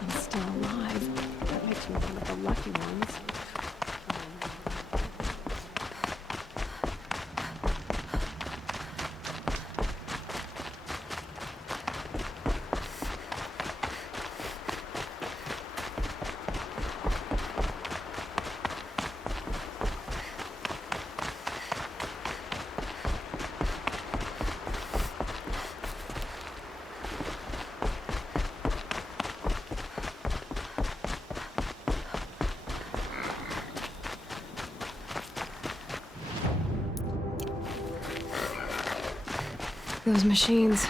I'm still alive. That makes me one of the lucky ones. Those machines.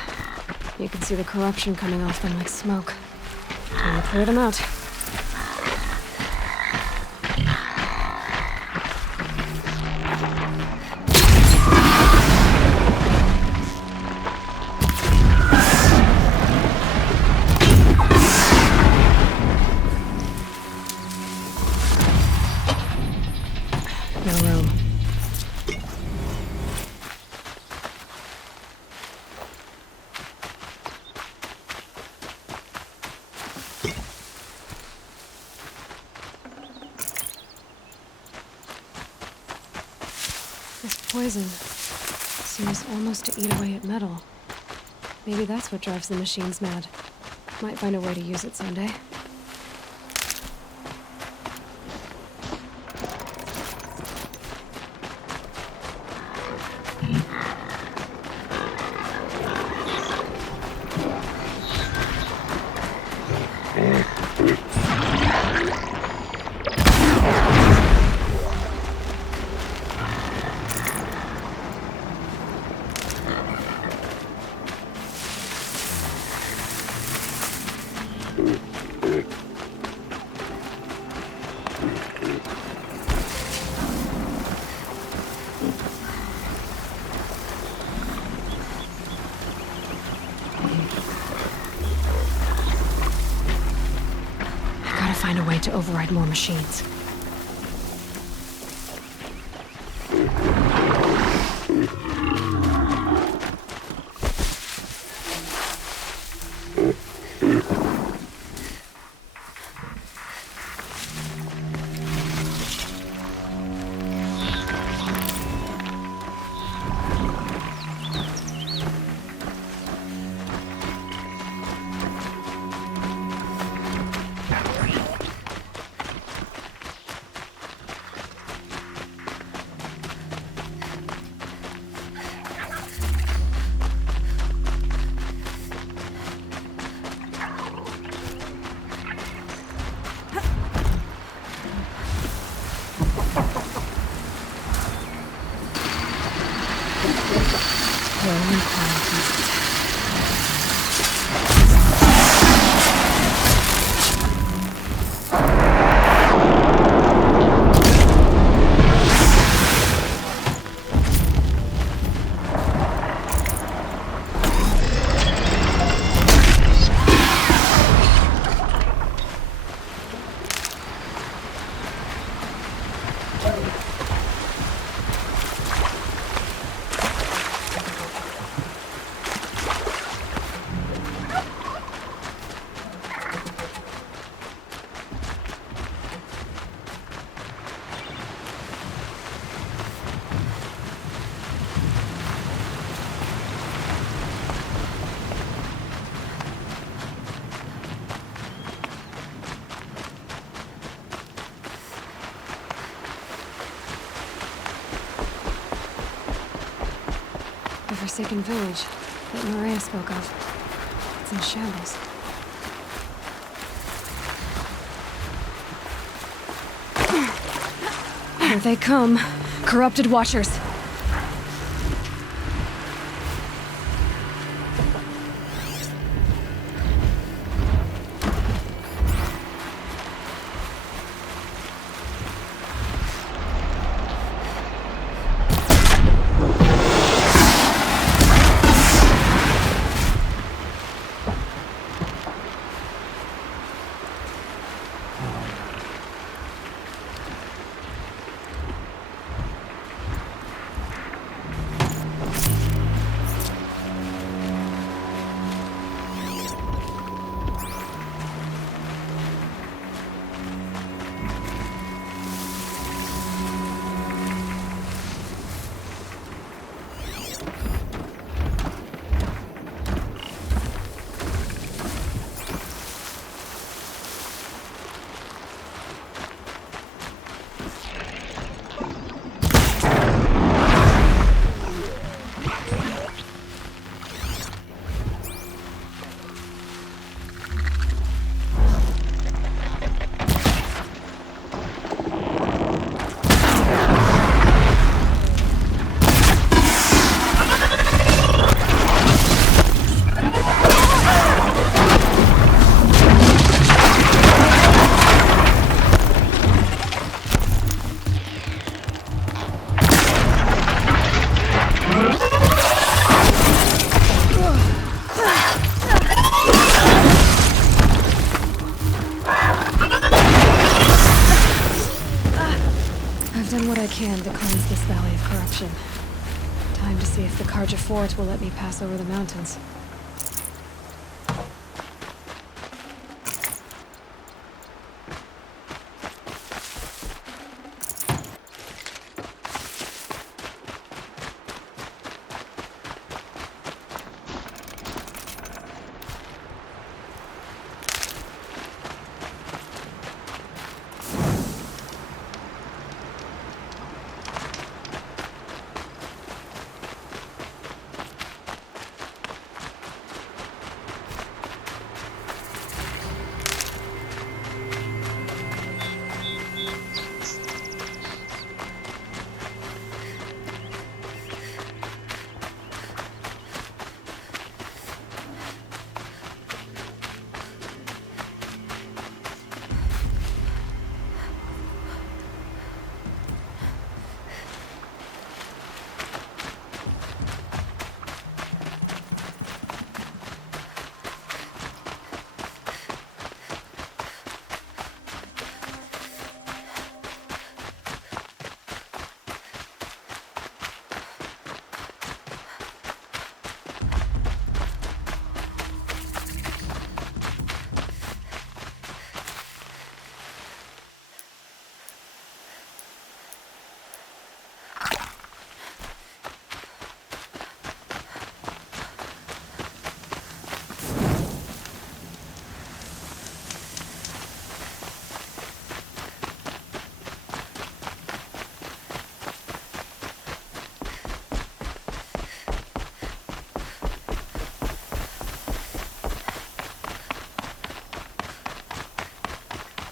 You can see the corruption coming off them like smoke. Time to clear them out. No room. This poison seems almost to eat away at metal. Maybe that's what drives the machines mad. Might find a way to use it someday. Find a way to override more machines. The forsaken village that Nora spoke of. It's in shambles. Here they come. Corrupted Watchers. See if the Carja Fort will let me pass over the mountains.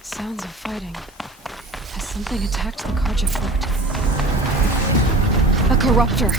Sounds of fighting. Has something attacked the Carja Fort? A corruptor!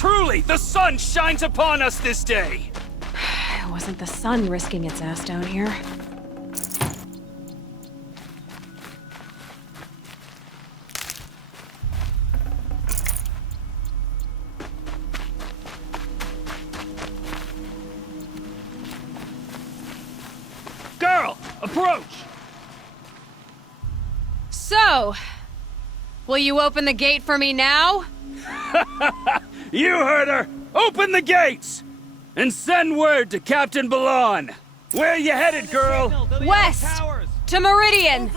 Truly, the sun shines upon us this day! It wasn't the sun risking its ass down here. Girl, approach! So, will you open the gate for me now? You heard her! Open the gates! And send word to Captain Balan! Where you headed, girl? West! To Meridian!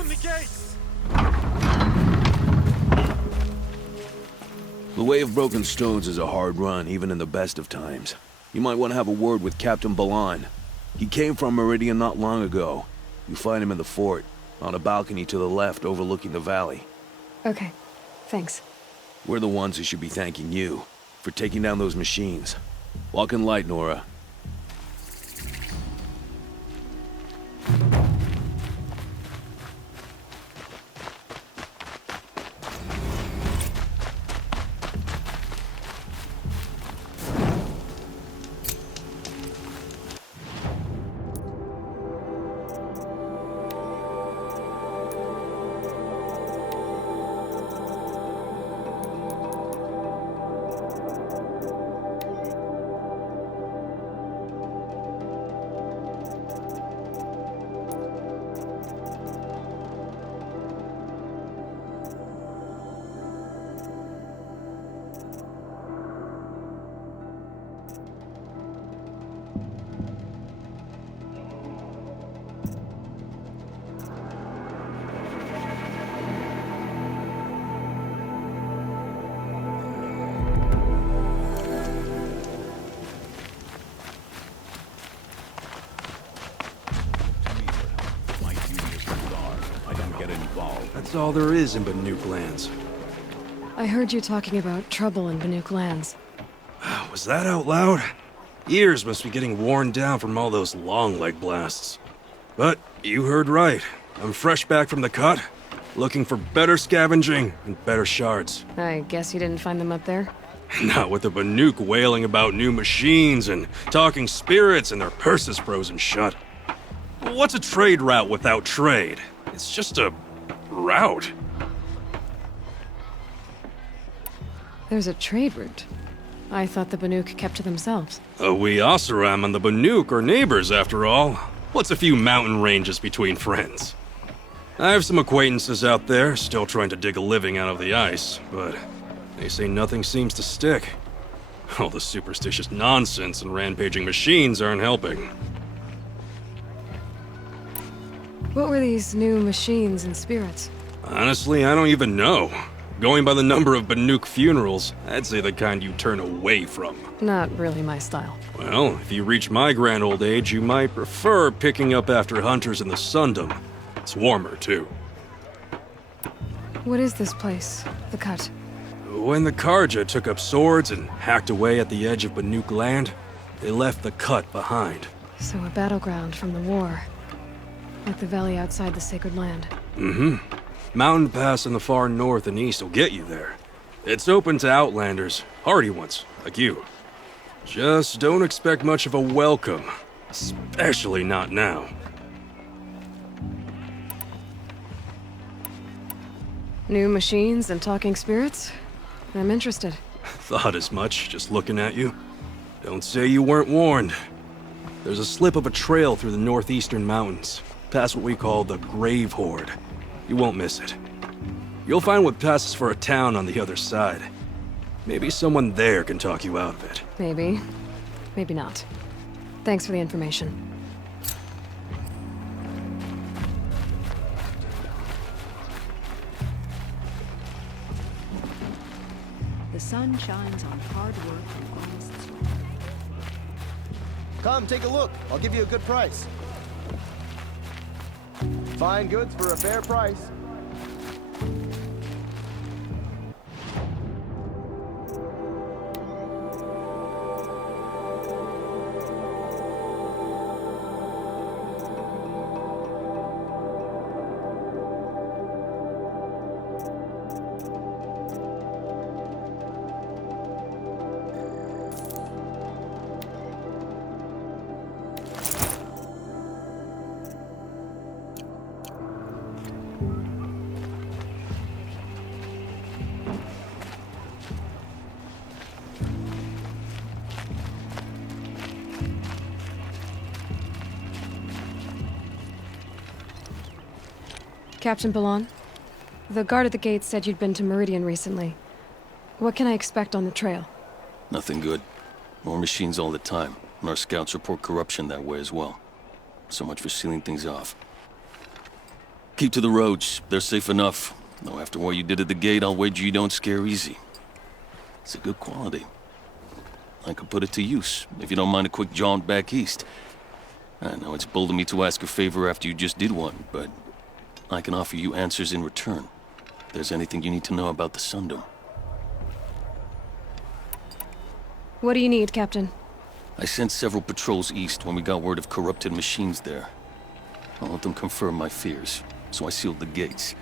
The Way of Broken Stones is a hard run, even in the best of times. You might want to have a word with Captain Balan. He came from Meridian not long ago. You find him in the fort, on a balcony to the left overlooking the valley. Okay, thanks. We're the ones who should be thanking you for taking down those machines. Walk in light, Nora. That's all there is in Banuk lands. I heard you talking about trouble in Banuk lands. Was that out loud? Ears must be getting worn down from all those long leg blasts. But you heard right. I'm fresh back from the cut, looking for better scavenging and better shards. I guess you didn't find them up there? Not with the Banuk wailing about new machines and talking spirits and their purses frozen shut. What's a trade route without trade? It's just a route. There's a trade route. I thought the Banuk kept to themselves. We Oseram and the Banuk are neighbors after all. What's a few mountain ranges between friends? I have some acquaintances out there still trying to dig a living out of the ice, but they say nothing seems to stick. All the superstitious nonsense and rampaging machines aren't helping. What were these new machines and spirits? Honestly, I don't even know. Going by the number of Banuk funerals, I'd say the kind you turn away from. Not really my style. Well, if you reach my grand old age, you might prefer picking up after hunters in the Sundom. It's warmer, too. What is this place? The Cut? When the Karja took up swords and hacked away at the edge of Banuk land, they left the Cut behind. So a battleground from the war. Like the valley outside the Sacred Land. Mm-hmm. Mountain Pass in the far north and east will get you there. It's open to outlanders, hardy ones, like you. Just don't expect much of a welcome. Especially not now. New machines and talking spirits? I'm interested. Thought as much, just looking at you. Don't say you weren't warned. There's a slip of a trail through the northeastern mountains, past what we call the Grave Horde. You won't miss it. You'll find what passes for a town on the other side. Maybe someone there can talk you out of it. Maybe. Maybe not. Thanks for the information. The sun shines on hard work and honest sweat. Come, take a look. I'll give you a good price. Fine goods for a fair price. Captain Ballon, the guard at the gate said you'd been to Meridian recently. What can I expect on the trail? Nothing good. More machines all the time, and our scouts report corruption that way as well. So much for sealing things off. Keep to the roads. They're safe enough. Though after what you did at the gate, I'll wager you don't scare easy. It's a good quality. I could put it to use, if you don't mind a quick jaunt back east. I know it's bold of me to ask a favor after you just did one, but I can offer you answers in return. If there's anything you need to know about the Sundom. What do you need, Captain? I sent several patrols east when we got word of corrupted machines there. All of them confirmed my fears, so I sealed the gates.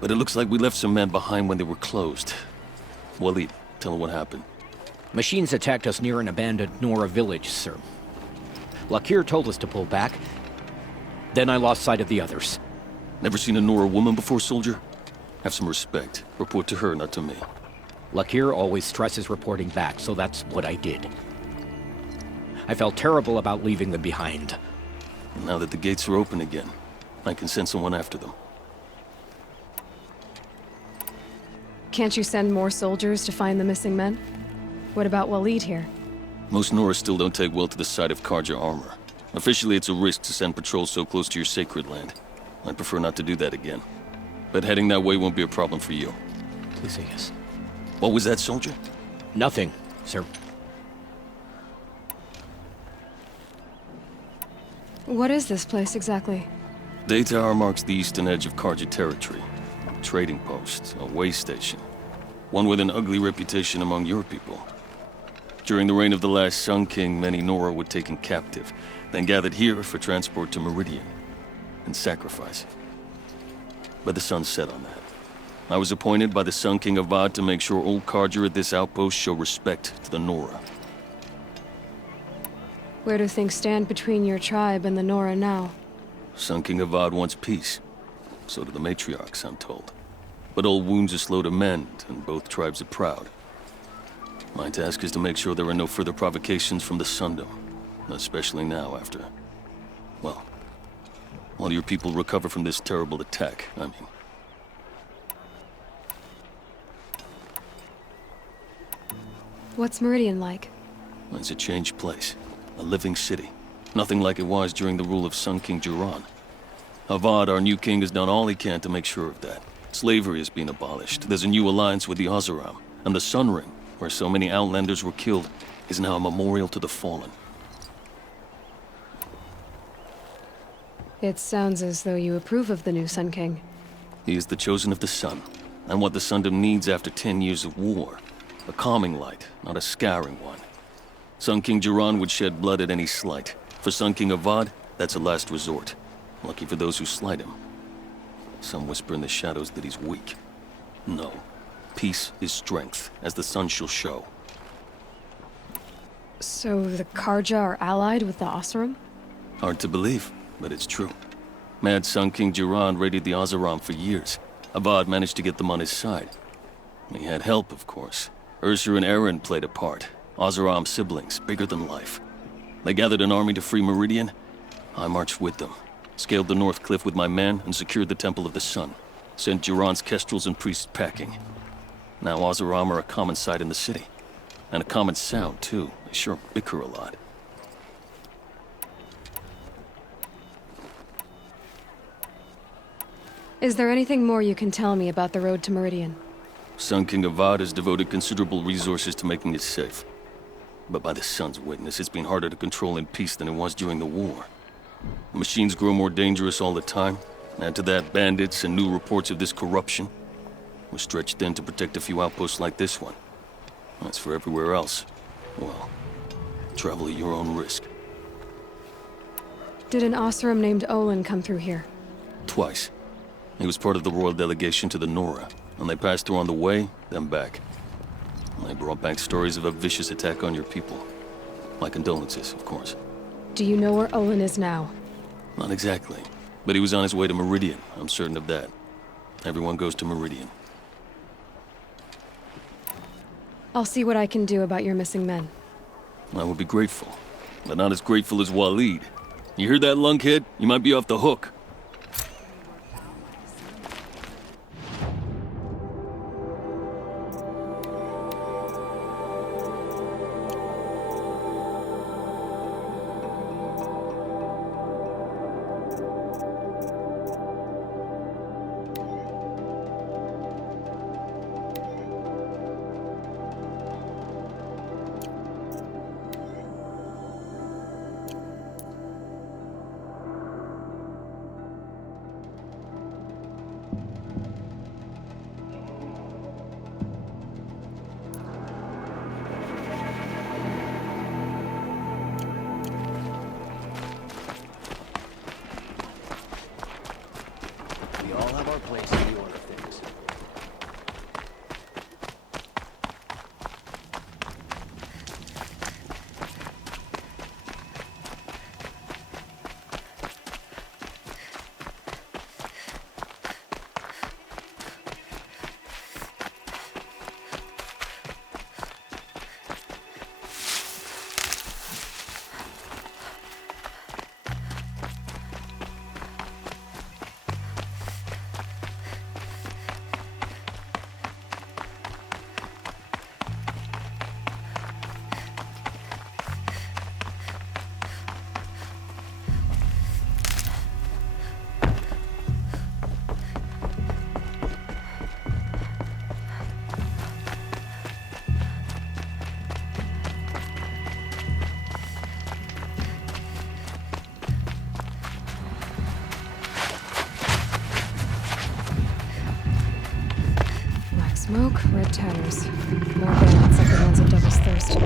But it looks like we left some men behind when they were closed. Waleed, tell her what happened. Machines attacked us near an abandoned Nora village, sir. Lakir told us to pull back. Then I lost sight of the others. Never seen a Nora woman before, soldier? Have some respect. Report to her, not to me. Lakir always stresses reporting back, so that's what I did. I felt terrible about leaving them behind. And now that the gates are open again, I can send someone after them. Can't you send more soldiers to find the missing men? What about Waleed here? Most Nora still don't take well to the sight of Karja armor. Officially, it's a risk to send patrols so close to your sacred land. I'd prefer not to do that again. But heading that way won't be a problem for you. Please say yes. What was that, soldier? Nothing, sir. What is this place exactly? Day Tower marks the eastern edge of Karja territory. trading post, a way station. One with an ugly reputation among your people. During the reign of the last Sun King, many Nora were taken captive, then gathered here for transport to Meridian, and sacrifice. But the sun set on that. I was appointed by the Sun King Avad to make sure old Carja at this outpost show respect to the Nora. Where do things stand between your tribe and the Nora now? Sun King Avad wants peace. So do the matriarchs, I'm told. But old wounds are slow to mend, and both tribes are proud. My task is to make sure there are no further provocations from the Sundom. Especially now after... well, while your people recover from this terrible attack, I mean. What's Meridian like? It's a changed place. A living city. Nothing like it was during the rule of Sun King Jiran. Avad, our new king, has done all he can to make sure of that. Slavery has been abolished. There's a new alliance with the Oseram. And the Sun Ring, where so many Outlanders were killed, is now a memorial to the fallen. It sounds as though you approve of the new Sun King. He is the chosen of the sun, and what the Sundom needs after 10 years of war. A calming light, not a scouring one. Sun King Jiran would shed blood at any slight. For Sun King Avad, that's a last resort. Lucky for those who slight him. Some whisper in the shadows that he's weak. No. Peace is strength, as the sun shall show. So the Carja are allied with the Oseram? Hard to believe, but it's true. Mad Sun King Jiran raided the Oseram for years. Avad managed to get them on his side. He had help, of course. Ursur and Eren played a part. Oseram siblings, bigger than life. They gathered an army to free Meridian. I marched with them. Scaled the North Cliff with my men and secured the Temple of the Sun. Sent Jiran's kestrels and priests packing. Now Oseram are a common sight in the city. And a common sound, too. They sure bicker a lot. Is there anything more you can tell me about the road to Meridian? Sun King Avad has devoted considerable resources to making it safe. But by the sun's witness, it's been harder to control in peace than it was during the war. The machines grow more dangerous all the time. Add to that bandits and new reports of this corruption. We're stretched thin to protect a few outposts like this one. As for everywhere else, well, travel at your own risk. Did an Oseram named Olin come through here? Twice. He was part of the royal delegation to the Nora, and they passed through on the way, then back. And they brought back stories of a vicious attack on your people. My condolences, of course. Do you know where Olin is now? Not exactly, but he was on his way to Meridian, I'm certain of that. Everyone goes to Meridian. I'll see what I can do about your missing men. I would be grateful, but not as grateful as Waleed. You hear that, lunkhead? You might be off the hook. We all have our place in the order of things. Smoke, red tatters. More bandits like the ones at Devil's Thirst.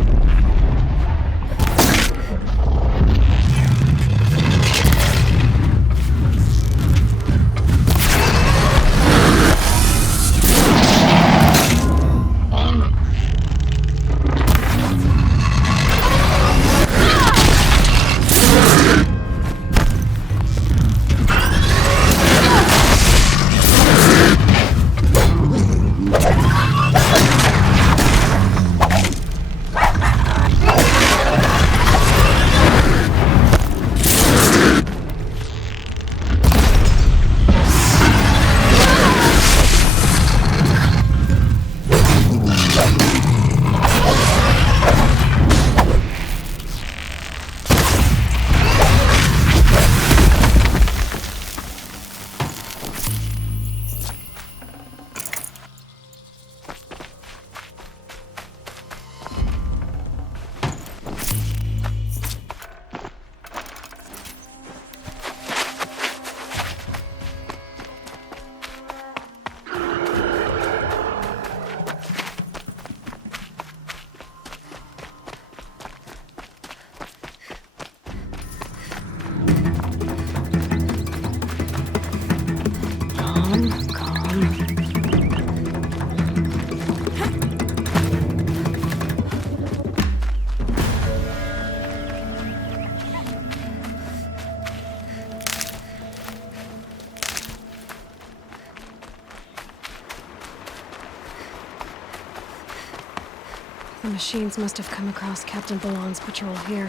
The machines must have come across Captain Balon's patrol here.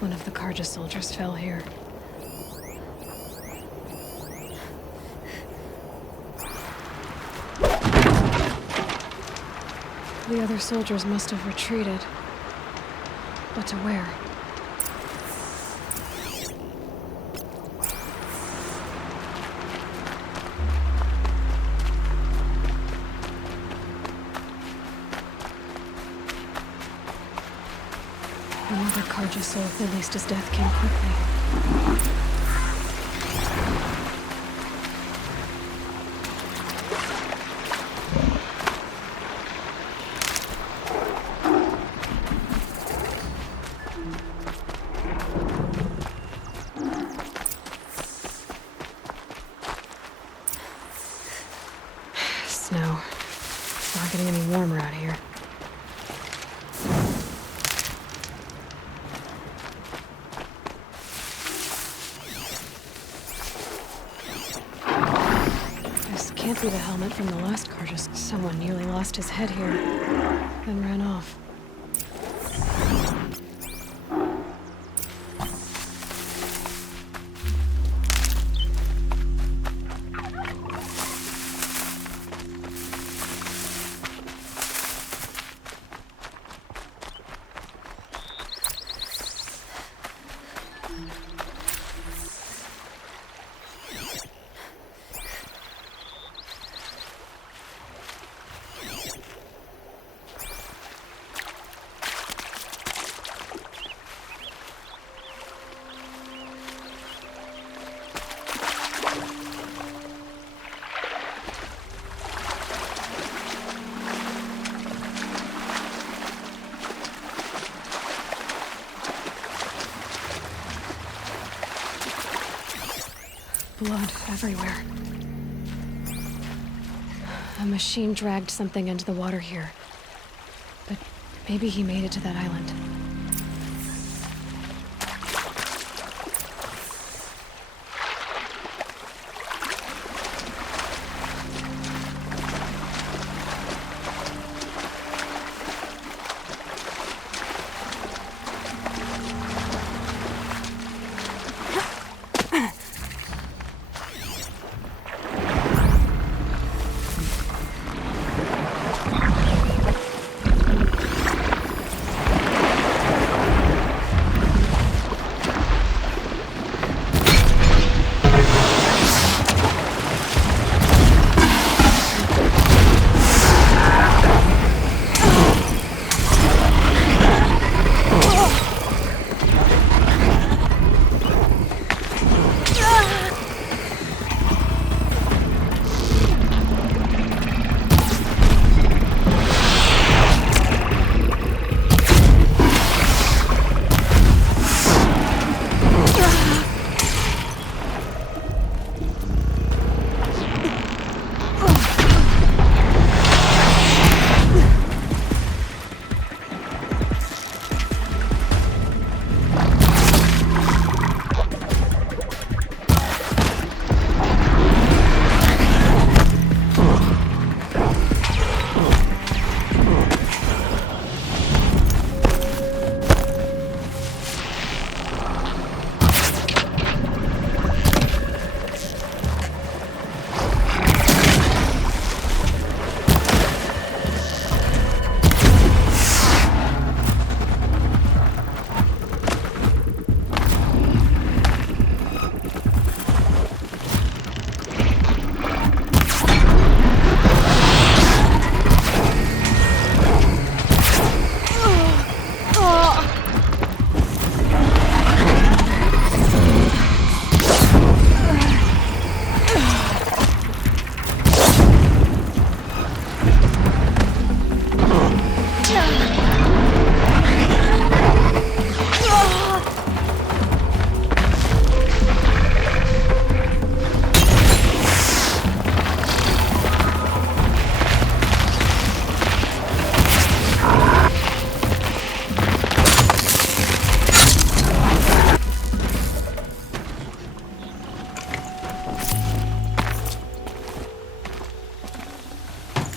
One of the Karja soldiers fell here. The other soldiers must have retreated. But to where? Another Karja soul, at least his death came quickly. Snow. It's not getting any warmer out here. Can't be the helmet from the last Karja. Someone nearly lost his head here, then ran off. Blood everywhere. A machine dragged something into the water here. But maybe he made it to that island.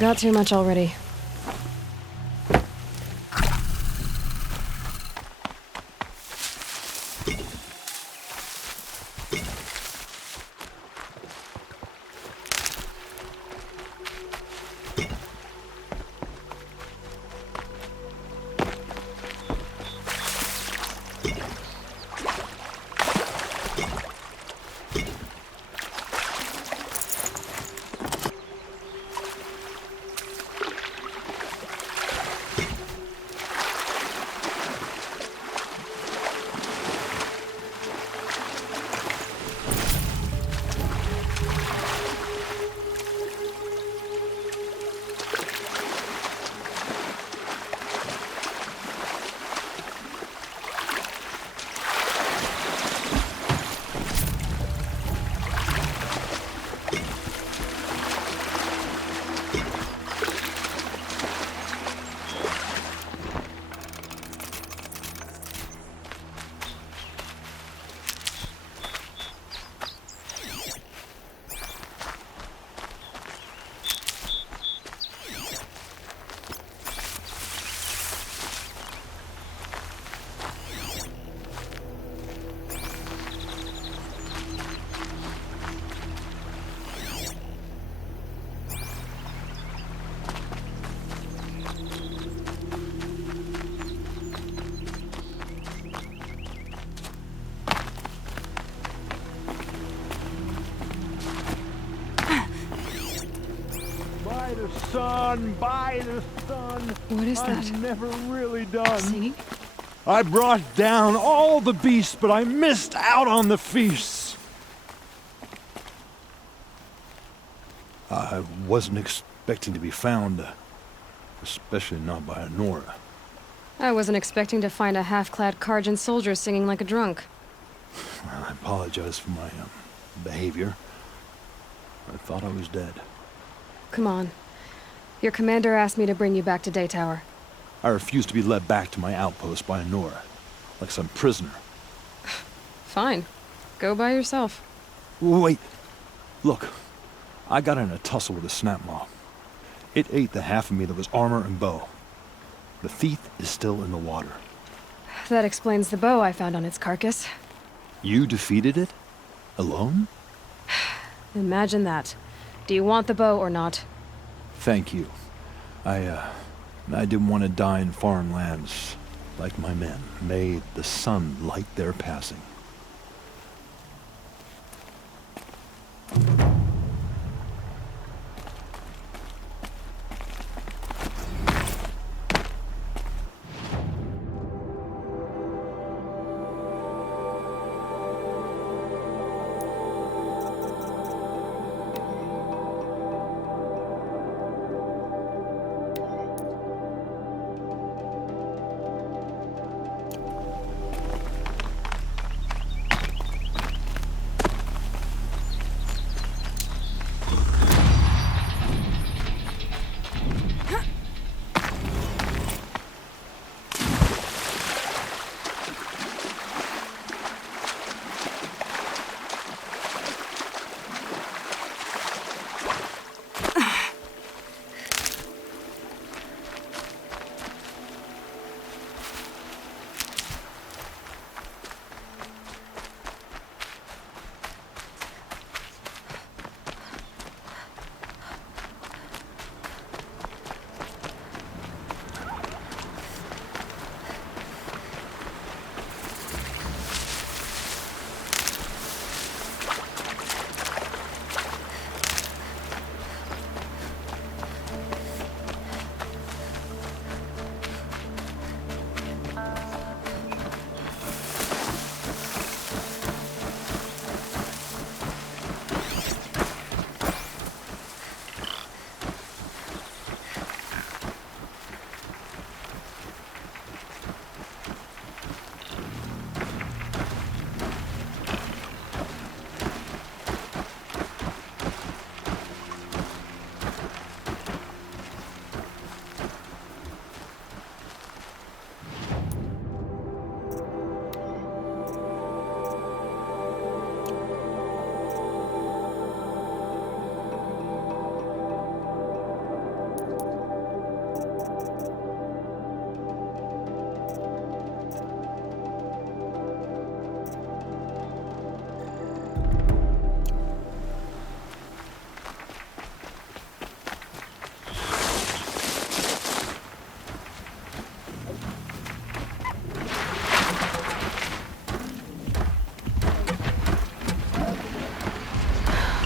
got too much already. By the sun. What is that? I'm never really done. Singing? I brought down all the beasts, but I missed out on the feasts. I wasn't expecting to be found, especially not by Nora. I wasn't expecting to find a half-clad Karjan soldier singing like a drunk. I apologize for my behavior. I thought I was dead. Come on. Your commander asked me to bring you back to Daytower. I refused to be led back to my outpost by Nora, like some prisoner. Fine. Go by yourself. Wait. Look. I got in a tussle with a snap maw. It ate the half of me that was armor and bow. The thief is still in the water. That explains the bow I found on its carcass. You defeated it? Alone? Imagine that. Do you want the bow or not? Thank you. I didn't want to die in foreign lands, like my men. May the sun light their passing.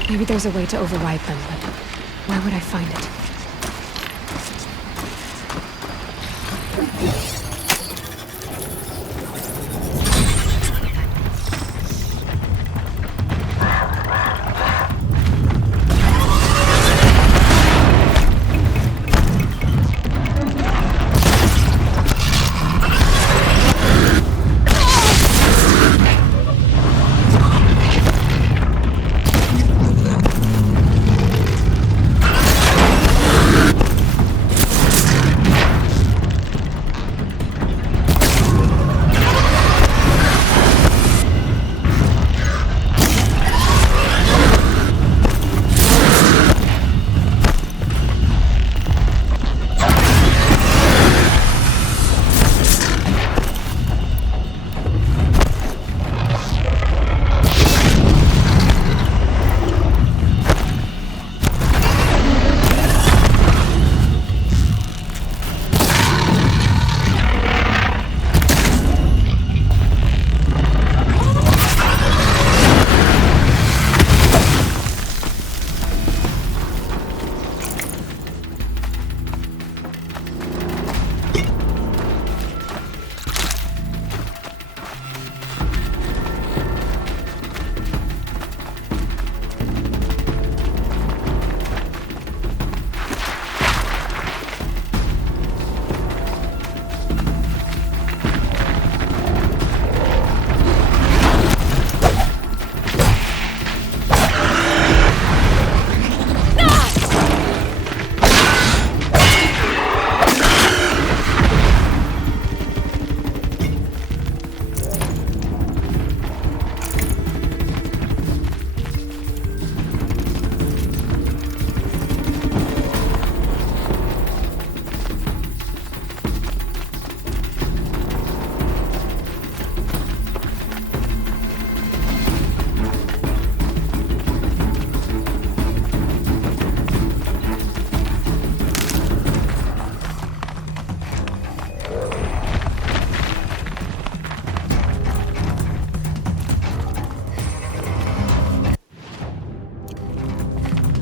Maybe there's a way to override them, but where would I find it?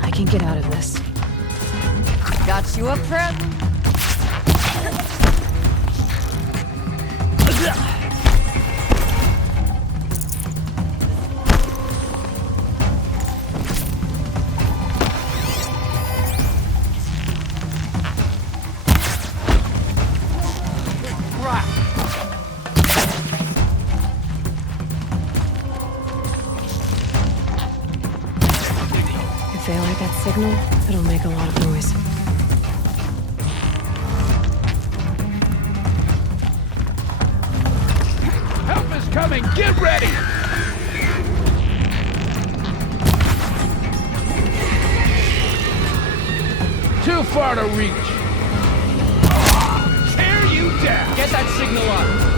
I can get out of this. Got you a present. If they like that signal, it'll make a lot of noise. Help is coming! Get ready! Too far to reach. Tear you down! Get that signal on!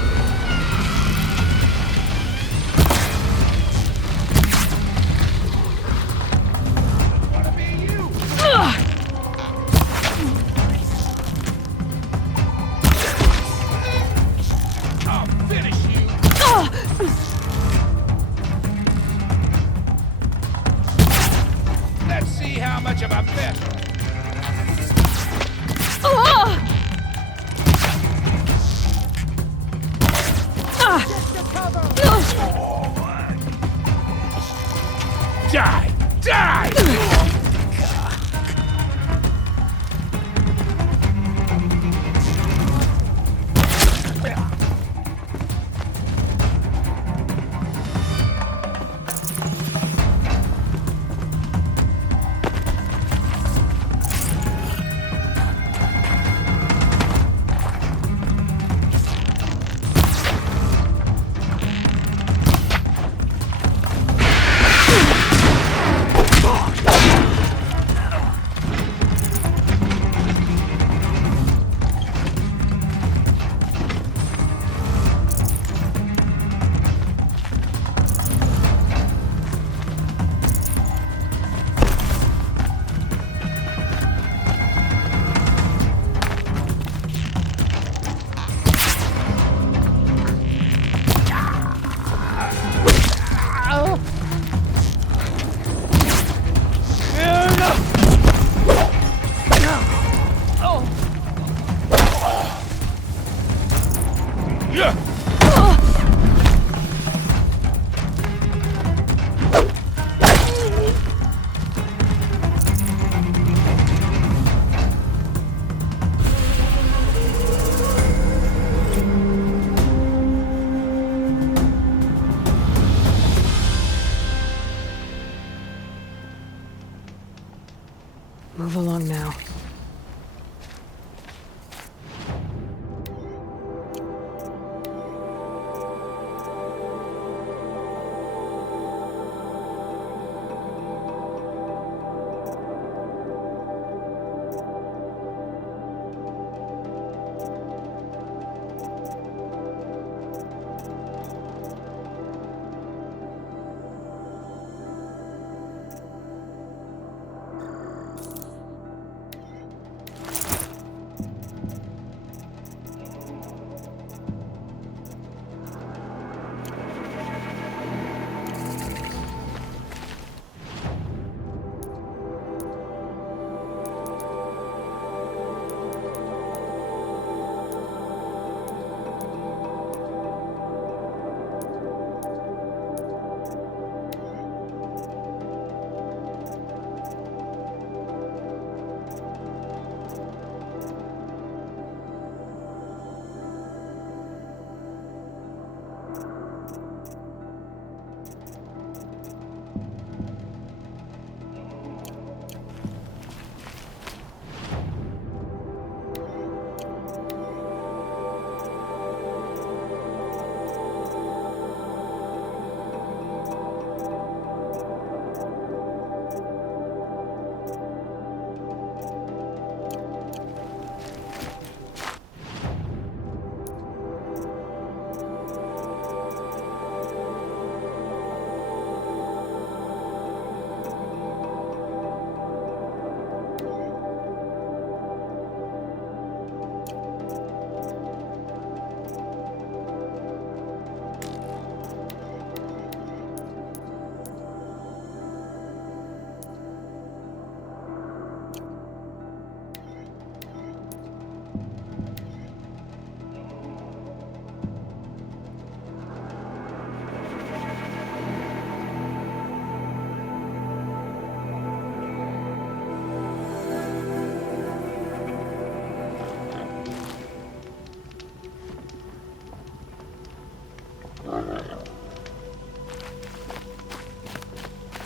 Die! Die!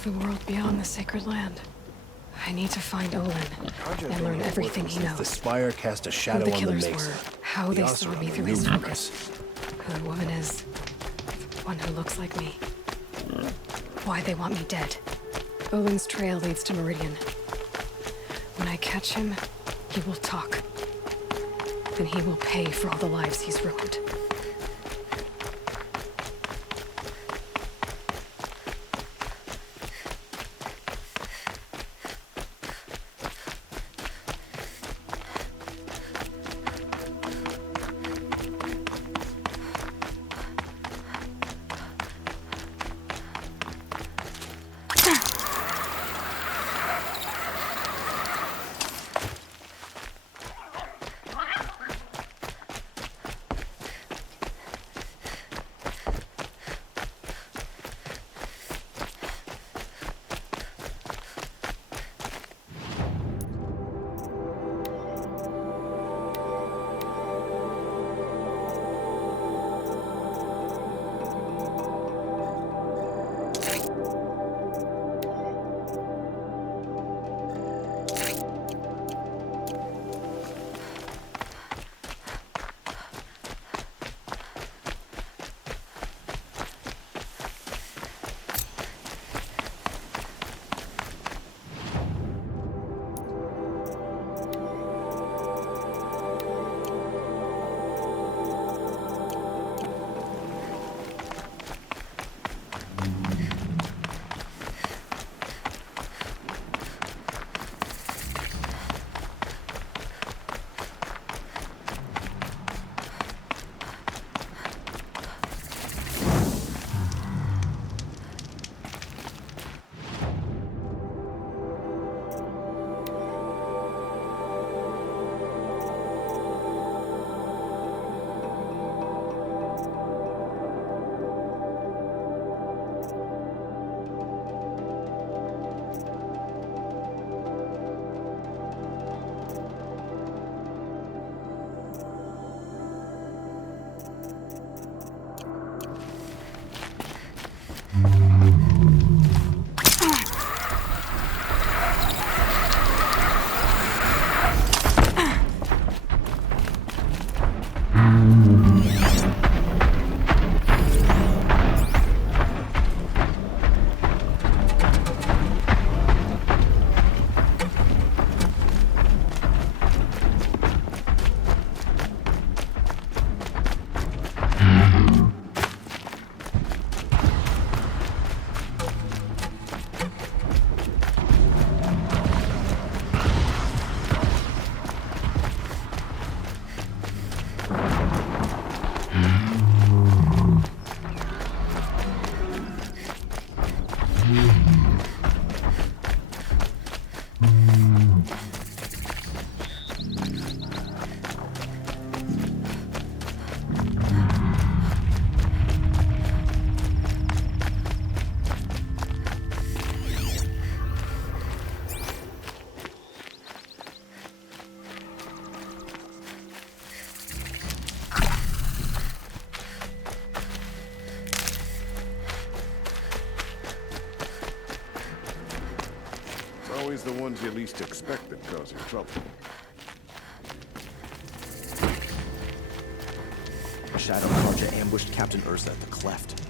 The world beyond the Sacred Land. I need to find Olin and learn everything he knows. The spire cast a shadow Who the on the killers mesa. were, how The they saw Oseram me through knew his from focus, who the woman is, the one who looks like me, why they want me dead. Olin's trail leads to Meridian. When I catch him, he will talk. And he will pay for all the lives he's ruined. Always the ones you least expect that cause you trouble. Shadow Carja ambushed Captain Ursa at the cleft.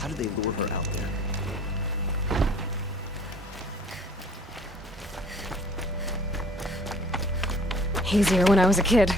How did they lure her out there? Easier when I was a kid.